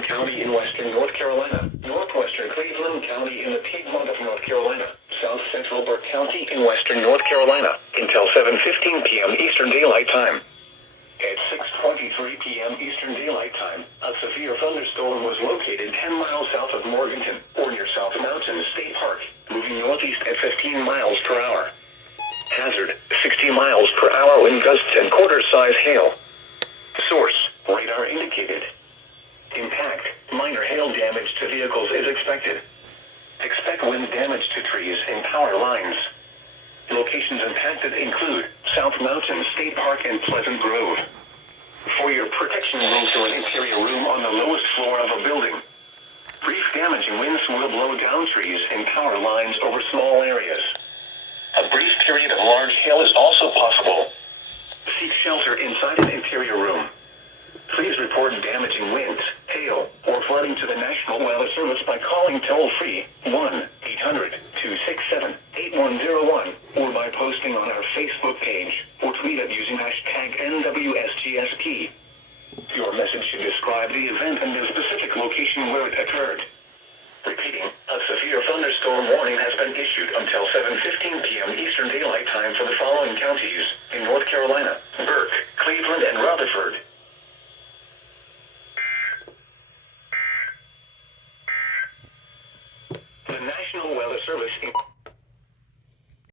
Ford County in western North Carolina, northwestern Cleveland County in the Piedmont of North Carolina, south central Burke County in western North Carolina, until 7:15 p.m. Eastern Daylight Time. At 6:23 p.m. Eastern Daylight Time, a severe thunderstorm was located 10 miles south of Morganton, or near South Mountain State Park, moving northeast at 15 miles per hour. Hazard, 60 miles per hour wind gusts and quarter-size hail. Source, radar indicated. Impact, minor hail damage to vehicles is expected. Expect wind damage to trees and power lines. Locations impacted include South Mountain State Park and Pleasant Grove. For your protection, move to an interior room on the lowest floor of a building. Brief damaging winds will blow down trees and power lines over small areas. A brief period of large hail is also possible. Seek shelter inside an interior room. Please report damaging winds, hail, or flooding to the National Weather Service by calling toll-free 1-800-267-8101 or by posting on our Facebook page or tweet it using hashtag NWSGSP. Your message should describe the event and the specific location where it occurred. Repeating, a severe thunderstorm warning has been issued until 7:15 p.m. Eastern Daylight Time for the following counties in North Carolina: